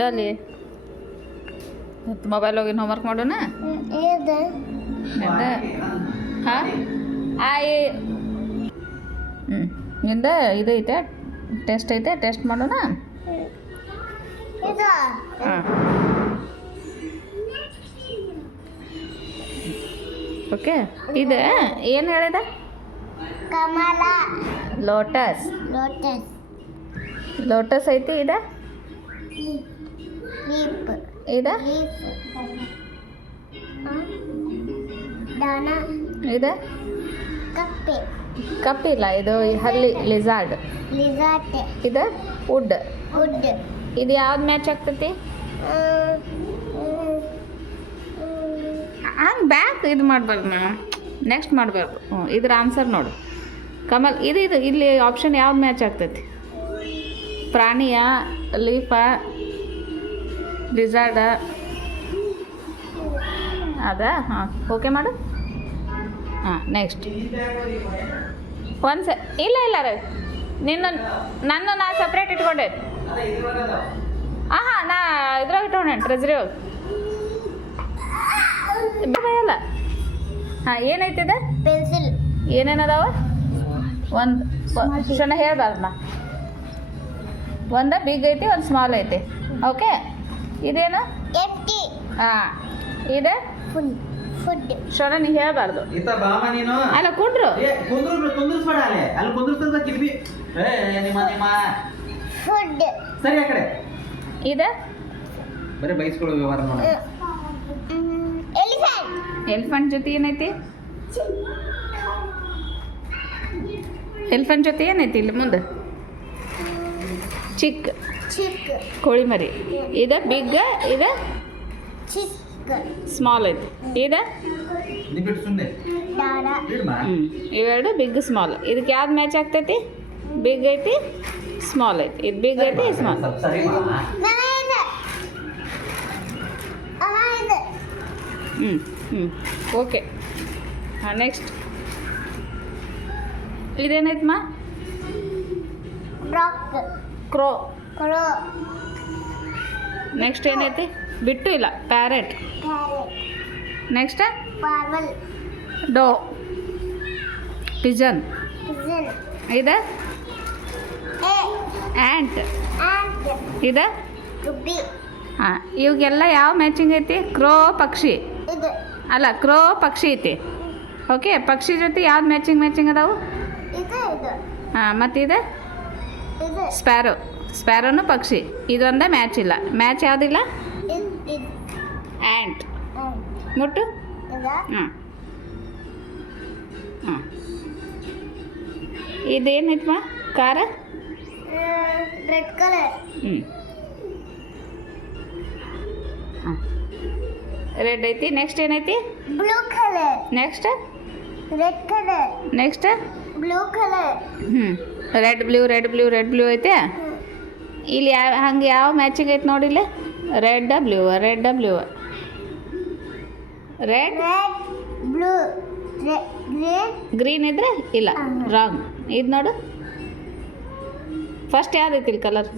Daali mobile ಹೋಗಿ homework ಮಾಡೋಣ. ಹಾಂ ನಿಂದ ಇದೈತೆ ಟೆಸ್ಟ್ ಐತೆ, ಟೆಸ್ಟ್ ಮಾಡೋಣ. ಹಾಂ ಓಕೆ. ಇದು ಏನು ಹೇಳಿದ? ಕಮಲ. ಲೋಟಸ್. ಲೋಟಸ್. ಲೋಟಸ್ ಐತಿ. ಇದ ಲೀಫ್. ಇದ ಲೀಫ್. ದಾನ. ಇದ ಕಪ್ಪೆ. ಕಪ್ಪಿಲ್ಲ, ಇದು ಹಲ್ಲಿ ಲಿಜಾರ್ಡ್. ಲಿಜಾರ್ಡ್. ಇದು ವುಡ್. ವುಡ್. ಇದು ಯಾವ್ದು ಮ್ಯಾಚ್ ಆಗ್ತೈತಿ? ಹಂಗೆ ಬ್ಯಾಕ್ ಇದು ಮಾಡಬಾರ್ದು, ನಾವು ನೆಕ್ಸ್ಟ್ ಮಾಡಬಾರ್ದು. ಇದ್ರ ಆನ್ಸರ್ ನೋಡು. ಕಮಲ್. ಇದು ಇಲ್ಲಿ ಆಪ್ಷನ್ ಯಾವ್ದು ಮ್ಯಾಚ್ ಆಗ್ತೈತಿ? ಪ್ರಾಣಿಯ, ಲೀಫ, ಲಿಜಾರ್ಡ ಅದ. ಹಾಂ ಓಕೆ ಮಾಡು. ಹಾಂ ನೆಕ್ಸ್ಟ್ ಇಲ್ಲ ರೀ, ನನ್ನ ಸಪ್ರೇಟ್ ಇಟ್ಕೊಂಡೆ. ಹಾಂ ನಾ ಇದ್ರಾಗ ಇಟ್ಕೊಂಡೆ ಟ್ರೆಜರಿ ಹೋಗಿ ಅಲ್ಲ. ಹಾಂ ಏನೈತಿದೆ? ಪೆನ್ಸಿಲ್. ಏನೇನದಾವ? ಒಂದು ಶನ ಹೇಳ್ಬಾರ್ದು. ಒಂದು ಬಿಗ್ ಐತಿ, ಒಂದು ಸ್ಮಾಲ್ ಐತಿ. ಓಕೆ. ಇದೇನು? ಎಂಟಿ. ಹಾಂ ಇದೆ ಫುಲ್. ಫುಡ್. ಶೋನ ನೀ ಹೇಳ್ಬಾರ್ದು. ಅಲ್ಲ ಕುಂಡ್ರು. ಫುಡ್. ಸರಿ ಆ ಕಡೆ ಇದೆ ಬರೀ ಬೈಸ್ಕೊಳ್ಳೋ ವ್ಯವಹಾರ ನೋಡಿ. ಎಲಿಫೆಂಟ್. ಎಲಿಫೆಂಟ್ ಜೊತೆ ಏನೈತಿ? ಎಲಿಫೆಂಟ್ ಜೊತೆ ಏನೈತಿ ಇಲ್ಲಿ ಮುಂದೆ? ಚಿಕ್ಕ ಚಿಕ್. ಕೋಳಿ ಮರಿ. ಇದು ಬಿಗ್, ಇದು ಚಿಕ್. ಸ್ಮಾಲ್ ಐತಿ. ಇದು ಬಿಟ್ಟು ಸುಮ್ಮನೆ ದಾರ. ಇವೆರಡು ಬಿಗ್ ಸ್ಮಾಲ್. ಇದಕ್ಕೆ ಯಾವ್ದು ಮ್ಯಾಚ್ ಆಗ್ತೈತಿ? ಬಿಗ್ ಐತಿ, ಸ್ಮಾಲ್ ಐತಿ. ಇದು ಬಿಗ್ ಐತಿ, ಸ್ಮಾಲ್. ಸರಿ ಓಕೆ. ಹಾಂ ನೆಕ್ಸ್ಟ್ ಇದೇನೈತಮ್ಮ? ರಾಕ್. ಕ್ರೋ. ಕ್ರೋ. ನೆಕ್ಸ್ಟ್ ಏನೈತಿ? ಬಿಟ್ಟು ಇಲ್ಲ, ಪ್ಯಾರೆಟ್. ಕ್ಯಾರೆಟ್. ನೆಕ್ಸ್ಟ್ ಪಾರ್ವಲ್. ಡೋ. ಪಿಜನ್. ಪಿಜನ್. ಇದು ಎ. ಆ್ಯಂಟ್. ಆಂಟ್. ಇದು ಗುಬ್ಬಿ. ಹಾಂ ಇವಾಗೆಲ್ಲ ಯಾವ ಮ್ಯಾಚಿಂಗ್ ಐತಿ? ಕ್ರೋ ಪಕ್ಷಿ ಇದು ಅಲ್ಲ, ಕ್ರೋ ಪಕ್ಷಿ ಐತಿ. ಓಕೆ. ಪಕ್ಷಿ ಜೊತೆ ಯಾವ್ದು ಮ್ಯಾಚಿಂಗ್ ಅದಾವು? ಇದು ಇದು ಹಾಂ ಮತ್ತು ಇದು ಇದು ಸ್ಪ್ಯಾರೋ. ಸ್ಪ್ಯಾರೋನು ಪಕ್ಷಿ. ಇದೊಂದೇ ಮ್ಯಾಚ್ ಇಲ್ಲ. ಮ್ಯಾಚ್ ಯಾವುದಿಲ್ಲ? ಇದು ಆ್ಯಂಟ್. ಮುಟ್ಟು. ಇದಾ ಹಾಂ ಹಾಂ ಇದೇನೈತಮ್ಮ? ಕಾರ. Red colour. ಹಾಂ ರೆಡ್ ಐತಿ. ನೆಕ್ಸ್ಟ್ ಏನೈತಿ? Blue colour. Next red colour. Next blue colour. Red blue ಐತೆ. ಇಲ್ಲಿ ಹಂಗೆ ಯಾವ ಮ್ಯಾಚಿಂಗ್ ಐತೆ ನೋಡಿಲ್ಲ? Red blue. Red red blue green. Green ಇದ್ರೆ ಇಲ್ಲ, ರಾಂಗ್. ಇದು ನೋಡು, ಫಸ್ಟ್ ಯಾವ್ದೈತಿ ಇಲ್ಲಿ ಕಲರ್?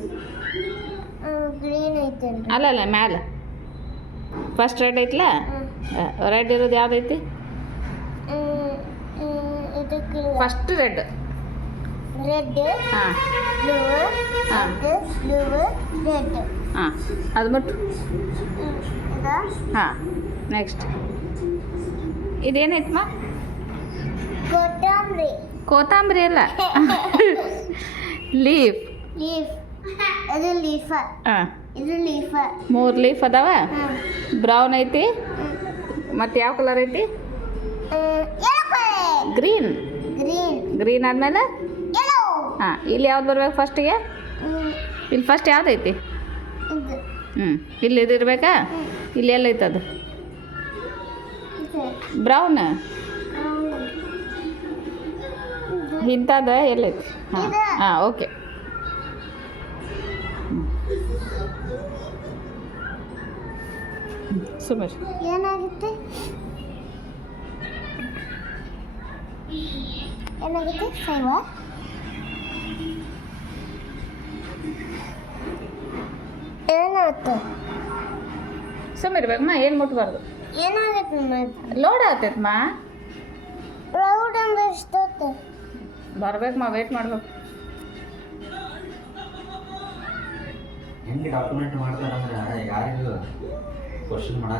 ಗ್ರೀನ್ ಐತೆ. ಅಲ್ಲ ಮ್ಯಾಲೆ ಫಸ್ಟ್ ರೆಡ್ ಐತಲ್ಲ. ರೆಡ್ ಇರೋದು ಯಾವ್ದೈತಿ? ಇದಕ್ಕಿಲ್ಲ. First red. ರೆಡ್. ಹಾಂ ಬ್ಲೂ. ಹಾಂ ಬ್ಲೂ ರೆಡ್. ಹಾಂ ಅದು ಮುಟ್ಟು. ಇದಾ ಹಾಂ ನೆಕ್ಸ್ಟ್ ಇದೇನೈತಮ್ಮ? ಕೊತ್ತಂಬರಿ. ಕೋತಂಬರಿ ಅಲ್ಲ, ಲೀಫ್. ಲೀಫ್. ಇದು ಲೀಫ್. ಹಾಂ ಇದು ಲೀಫ್. 3 ಲೀಫ್ ಅದಾವ. ಬ್ರೌನ್ ಐತಿ. ಮತ್ತು ಯಾವ ಕಲರ್ ಐತಿ? ಗ್ರೀನ್. ಗ್ರೀನ್ ಆದಮೇಲೆ ಯೆಲ್ಲೋ. ಹಾಂ ಇಲ್ಲಿ ಯಾವ್ದು ಬರ್ಬೇಕು ಫಸ್ಟಿಗೆ? ಇಲ್ಲಿ ಫಸ್ಟ್ ಯಾವ್ದೈತಿ? ಇಲ್ಲಿ ಇದು ಇರಬೇಕಾ? ಇಲ್ಲಿ ಎಲ್ಲೈತೆ ಅದು? ಬ್ರೌನ್. ಇಂಥದ್ದು ಎಲ್ಲೈತಿ? ಹಾಂ ಓಕೆ. ಸುಮೇಶ್ ಏನಾಗುತ್ತೆ? ಸೈವ ಏನಾಗುತ್ತೆ ಸುಮ್ಮಿರ್ಬೇಕಮ್ಮ ಏನು ಮುಟ್ಬಾರ್ದು. ಏನಾಗುತ್ತೆ ಮತ್ತೆ ಲೋಡ್ ಆಗ್ತೈತಮ್ಮ. ಕ್ಲೌಡ್ ಅಂದ್ರೆ ಎಷ್ಟೊತ್ತೆ ಬರ್ಬೇಕಮ್ಮ, ವೇಟ್ ಮಾಡ್ಬೇಕು. ಹೆಂಗೆ ಡಾಕ್ಯುಮೆಂಟ್ ಮಾಡ್ತಾರಂದ್ರೆ ಯಾರಿಗೂ ಕ್ವಶನ್ ಮಾಡಕ್ಕೆ